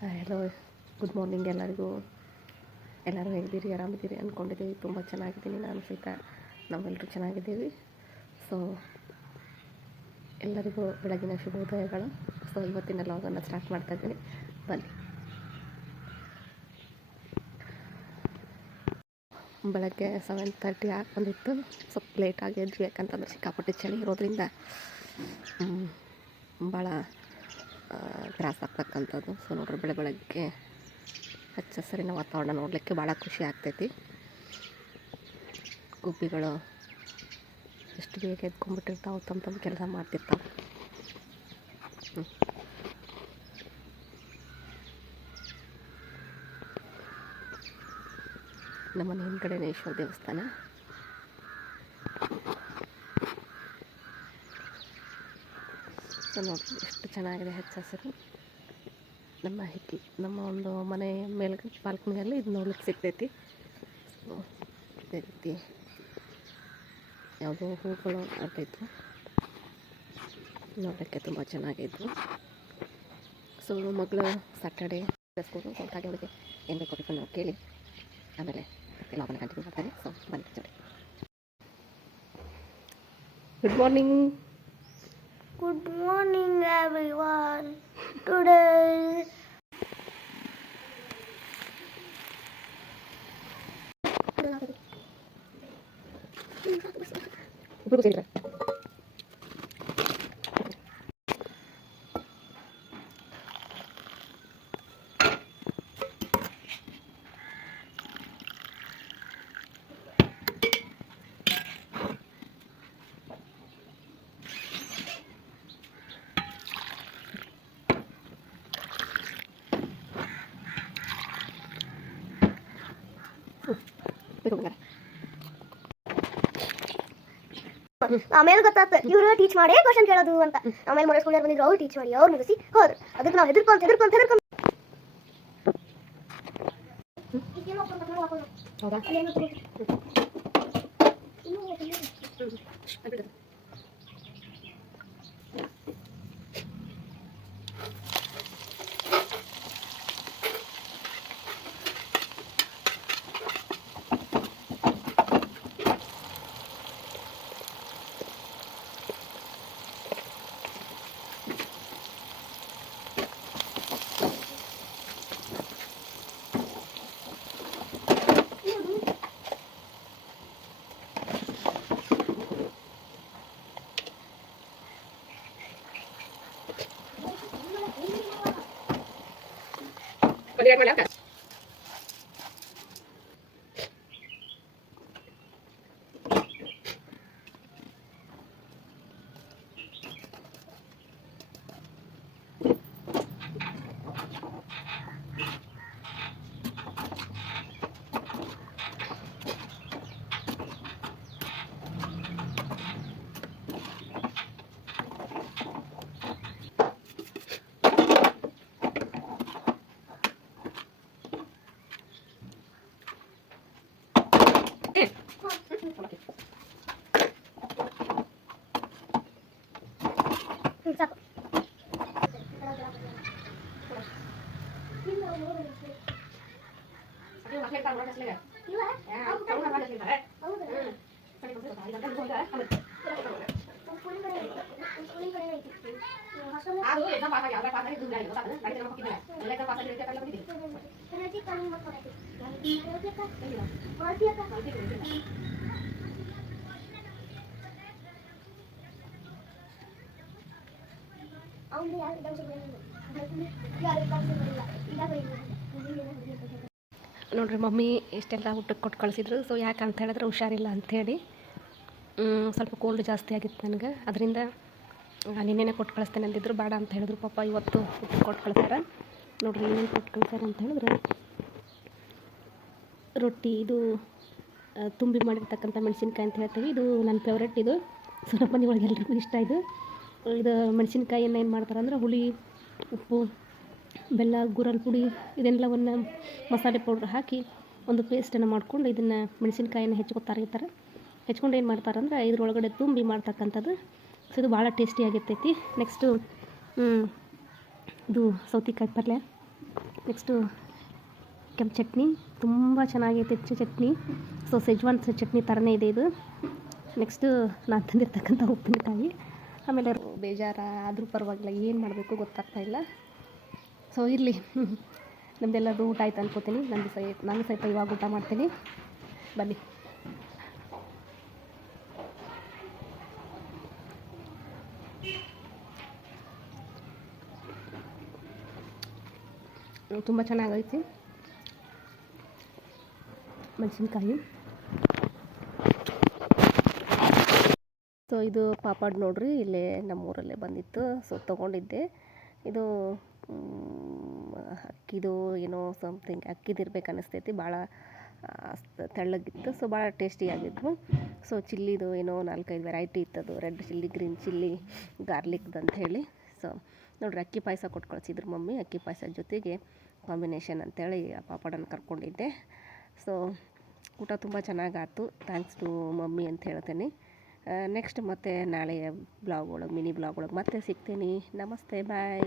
Hello, good morning ಎಲ್ಲರಿಗೂ. ಎಲ್ಲರೂ ಹೇಗಿದ್ದೀರಿ? ಆರಾಮಿದ್ದೀರಿ ಅಂದ್ಕೊಂಡಿದ್ದೀವಿ. ತುಂಬ ಚೆನ್ನಾಗಿದ್ದೀನಿ, ನಾನು ಸಹಿತ. ನಾವೆಲ್ಲರೂ ಚೆನ್ನಾಗಿದ್ದೀವಿ. ಸೊ ಎಲ್ಲರಿಗೂ ಬೆಳಗಿನ ಶುಭೋದಯಗಳು. ಸೊ ಇವತ್ತಿನ ಲಾಗನ್ನು ಸ್ಟಾರ್ಟ್ ಮಾಡ್ತಾಯಿದ್ದೀನಿ, ಬನ್ನಿ. ಬೆಳಗ್ಗೆ 7:30 ಬಂದಿತ್ತು. ಸ್ವಲ್ಪ ಲೇಟಾಗಿ ಎದ್ವಿ, ಯಾಕಂತಂದ್ರೆ ಸಿಕ್ಕಾಪಟ್ಟೆ ಚಳಿ ಇರೋದ್ರಿಂದ ಭಾಳ ತ್ರಾಸ ಆಗ್ತಕ್ಕಂಥದ್ದು. ಸೊ ನೋಡ್ರಿ, ಬೆಳಗ್ಗೆ ಹಚ್ಚ ಹಸಿರಿನ ವಾತಾವರಣ ನೋಡಲಿಕ್ಕೆ ಭಾಳ ಖುಷಿ ಆಗ್ತೈತಿ. ಗುಬ್ಬಿಗಳು ಎಷ್ಟು ಬೇಗ ಎದ್ಕೊಂಡ್ಬಿಟ್ಟಿರ್ತಾವೆ, ತಮ್ಮ ಕೆಲಸ ಮಾಡ್ತಿರ್ತಾವೆ. ನಮ್ಮನೆ ಹಿಂದ್ಗಡೆನೇ ಈಶ್ವರ ದೇವಸ್ಥಾನ. ಸೊ ನೋಡಿ ಎಷ್ಟು ಚೆನ್ನಾಗಿದೆ ಹಚ್ಚ ಹಸಿರು. ನಮ್ಮ ಒಂದು ಮನೆ ಬಾಲ್ಕನಿಯಲ್ಲಿ ಇದು ನೋಡ್ಲಿಕ್ಕೆ ಸಿಗ್ತೈತಿ. ಸೊ ಇದೇ ರೀತಿ ಯಾವುದೋ ಹೂಗಳು ಆಗ್ತಾಯಿತ್ತು, ನೋಡೋಕ್ಕೆ ತುಂಬ ಚೆನ್ನಾಗಿದ್ವು. ಸೊ ಮಗಳು ಸ್ಯಾಟರ್ಡೇ ಸ್ಕೂಲು, ಸೊ ಹಾಗೆ ಅವಳಿಗೆ ಏನು ಬೇಕು ಬೇಕು ನಾವು ಕೇಳಿ ಆಮೇಲೆ ಲಾಗನ್ನು ಕಂಟಿನ್ಯೂ ಮಾಡ್ತಾರೆ. ಸೊ ಬನ್ನಿ ನೋಡಿ. Good morning. Good morning, everyone. Today ಆಮೇಲೆ ಗೊತ್ತಾಗ್ತ ಇವರು ಟೀಚ್ ಮಾಡಿ ಕ್ವಶನ್ ಕೇಳೋದು ಅಂತ. ಆಮೇಲೆ ಮೊದಲ ಸ್ಕೂಲ್ ಬಂದಿದ್ರು, ಅವ್ರು ಟೀಚ್ ಮಾಡಿ ಅವ್ರು ಮುಗಿಸಿ ಹೋದ್ರು. ಅದಕ್ಕೆ ನಾವು ಹೆದರ್ಕೊಂತ ನೋಡ್ರಿ, ಮಮ್ಮಿ ಇಷ್ಟೆಲ್ಲ ಊಟಕ್ಕೆ ಕೊಟ್ಟು ಕಳಿಸಿದ್ರು. ಸೊ ಯಾಕೆ ಅಂತ ಹೇಳಿದ್ರೆ ಹುಷಾರಿಲ್ಲ ಅಂಥೇಳಿ, ಸ್ವಲ್ಪ ಕೋಲ್ಡ್ ಜಾಸ್ತಿ ಆಗಿತ್ತು ನನಗೆ. ಅದರಿಂದ ನಿನ್ನೆನೇ ಕೊಟ್ಟು ಕಳಿಸ್ತೇನೆ ಅಂದಿದ್ರು, ಬೇಡ ಅಂತ ಹೇಳಿದ್ರು. ಪಾಪ ಇವತ್ತು ಊಟಕ್ಕೆ ಕೊಟ್ಟು ಕಳಿಸ್ಯಾರ. ನೋಡ್ರಿ ಏನೇನು ಕೊಟ್ಟು ಕಳಿಸ್ಯಾರ ಅಂತ ಹೇಳಿದ್ರೆ, ರೊಟ್ಟಿ, ಇದು ತುಂಬಿ ಮಾಡಿರ್ತಕ್ಕಂಥ ಮೆಣಸಿನ್ಕಾಯಿ ಅಂತ ಹೇಳ್ತೀವಿ. ಇದು ನನ್ನ ಫೇವ್ರೆಟ್. ಇದು ಸುರಪನಿ ಒಳಗೆ ಎಲ್ರಿಗೂ ಇಷ್ಟ. ಇದು ಮೆಣಸಿನ್ಕಾಯಿಯನ್ನು ಏನು ಮಾಡ್ತಾರೆ ಅಂದ್ರೆ, ಹುಳಿ, ಉಪ್ಪು, ಬೆಲ್ಲ, ಗುರಲ್ ಪುಡಿ ಇದೆಲ್ಲವನ್ನು ಮಸಾಲೆ ಪೌಡ್ರ್ ಹಾಕಿ ಒಂದು ಪೇಸ್ಟನ್ನು ಮಾಡಿಕೊಂಡು ಇದನ್ನು ಮೆಣಸಿನ್ಕಾಯಿಯನ್ನು ಹೆಚ್ಕೊತಾರೆ. ಈ ಥರ ಹೆಚ್ಕೊಂಡು ಏನು ಮಾಡ್ತಾರೆ ಅಂದರೆ ಇದ್ರೊಳಗಡೆ ತುಂಬಿ ಮಾಡ್ತಕ್ಕಂಥದ್ದು. ಸೊ ಇದು ಭಾಳ ಟೇಸ್ಟಿಯಾಗಿರ್ತೈತಿ. ನೆಕ್ಸ್ಟು ಇದು ಸೌತೆಕಾಯಿ ಪಲ್ಯ, ನೆಕ್ಸ್ಟು ಕೆಂಪು ಚಟ್ನಿ ತುಂಬ ಚೆನ್ನಾಗೈತೆ ಚಟ್ನಿ. ಸೊ ಸೆಜ್ವಾನ್ ಚಟ್ನಿ ಥರನೇ ಇದೆ ಇದು. ನೆಕ್ಸ್ಟು ನಾನು ತಂದಿರ್ತಕ್ಕಂಥ ಉಪ್ಪಿನಕಾಯಿ. ಆಮೇಲೆ ಬೇಜಾರಾದರೂ ಪರವಾಗಿಲ್ಲ, ಏನು ಮಾಡಬೇಕು ಗೊತ್ತಾಗ್ತಾ ಇಲ್ಲ. ಸೊ ಇರಲಿ, ನಮ್ಮದೆಲ್ಲದು ಊಟ ಆಯ್ತು ಅನ್ಕೋತೀನಿ. ನಾನು ಸ್ವಲ್ಪ ಇವಾಗ ಊಟ ಮಾಡ್ತೀನಿ, ಬನ್ನಿ. ತುಂಬ ಚೆನ್ನಾಗೈತಿ ಮೆಣಸಿನ್ಕಾಯಿ. ಸೊ ಇದು ಪಾಪಡ್ ನೋಡ್ರಿ, ಇಲ್ಲೇ ನಮ್ಮೂರಲ್ಲೇ ಬಂದಿತ್ತು. ಸೊ ತೊಗೊಂಡಿದ್ದೆ. ಇದು ಅಕ್ಕಿದು ಏನೋ ಸಮಥಿಂಗ್ ಅಕ್ಕಿದಿರ್ಬೇಕು ಅನ್ನಿಸ್ತೈತಿ. ಭಾಳ ತೆಳ್ಳಗಿತ್ತು. ಸೊ ಭಾಳ ಟೇಸ್ಟಿಯಾಗಿದ್ವು. ಸೊ ಚಿಲ್ಲಿದು ಏನೋ 4-5 ವೆರೈಟಿ ಇತ್ತದು, ರೆಡ್ ಚಿಲ್ಲಿ, ಗ್ರೀನ್ ಚಿಲ್ಲಿ, ಗಾರ್ಲಿಕ್ದು ಅಂತ ಹೇಳಿ. ಸೊ ನೋಡ್ರಿ, ಅಕ್ಕಿ ಪಾಯಸ ಕೊಟ್ಟು ಕಳಿಸಿದ್ರು ಮಮ್ಮಿ. ಅಕ್ಕಿ ಪಾಯಸ ಜೊತೆಗೆ ಕಾಂಬಿನೇಷನ್ ಅಂತೇಳಿ ಆ ಪಾಪಡನ್ನು ಕರ್ಕೊಂಡಿದ್ದೆ. ಸೊ ಊಟ ತುಂಬ ಚೆನ್ನಾಗಾಯ್ತು. ಥ್ಯಾಂಕ್ಸ್ ಟು ಮಮ್ಮಿ ಅಂತ ಹೇಳ್ತೀನಿ. ನೆಕ್ಸ್ಟ್ ಮತ್ತೆ ನಾಳೆಯ ಬ್ಲಾಗ್ ಒಳಗೆ, ಮಿನಿ ಬ್ಲಾಗ್ ಒಳಗೆ ಮತ್ತೆ ಸಿಗ್ತೀನಿ. ನಮಸ್ತೆ, ಬಾಯ್.